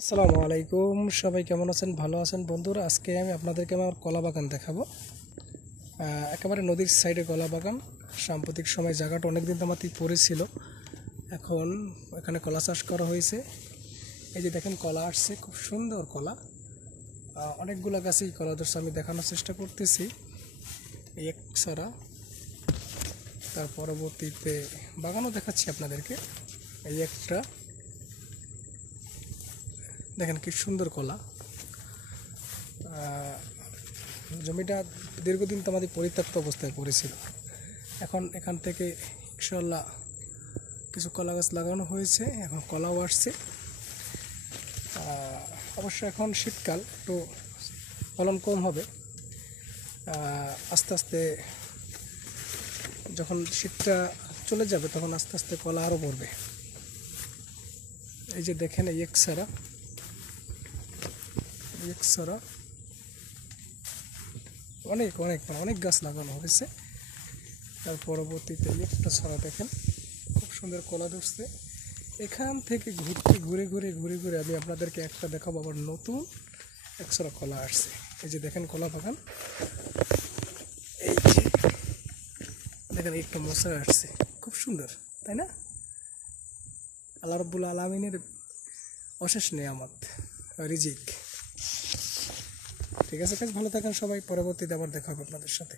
আসসালামু আলাইকুম, সবাই কেমন আছেন? ভালো আছেন বন্ধুরা? আজকে আমি আপনাদেরকে আমার কলা বাগান দেখাবো। একেবারে নদীর সাইডে কলা বাগান। সাম্প্রতিক সময় জায়গাটা অনেকদিন তামাতেই পড়েছিল, এখন এখানে কলা চাষ করা হয়েছে। এই যে দেখেন কলা আসছে, খুব সুন্দর কলা। অনেকগুলো গাছেই কলা ধরছে, আমি দেখানোর চেষ্টা করতেছি। এই এক সারা, তার পরবর্তীতে বাগানও দেখাচ্ছি আপনাদেরকে। এই একটা দেখেন কি সুন্দর কলা। জমিটা দীর্ঘদিন তো আমাদের পরিত্যক্ত অবস্থায় পড়েছিল, এখন এখান থেকে ইনশাল্লাহ কিছু কলা গাছ লাগানো হয়েছে, এখন কলাও আসছে। অবশ্য এখন শীতকাল, একটু ফলন কম হবে। আস্তে আস্তে যখন শীতটা চলে যাবে তখন আস্তে আস্তে কলা আরও পড়বে। এই যে দেখেন এই একসারা অনেক অনেক মানে অনেক গাছ লাগানো হয়েছে। তার পরবর্তীতে একটা ছড়া দেখেন, খুব সুন্দর কলা ধরছে। এখান থেকে ঘুরে ঘুরে আমি আপনাদেরকে একটা দেখাবো, আবার নতুন এক ছড়া কলা আসছে। এই যে দেখেন কলা বাগান, এই যে দেখেন একটা মশা আসছে, খুব সুন্দর, তাই না? আল্লাহ রাব্বুল আলামিনের অশেষ নেয়ামত, রিজিক। ঠিক আছে, ভালো থাকেন সবাই, পরবর্তীতে আবার দেখা হবে আপনাদের সাথে।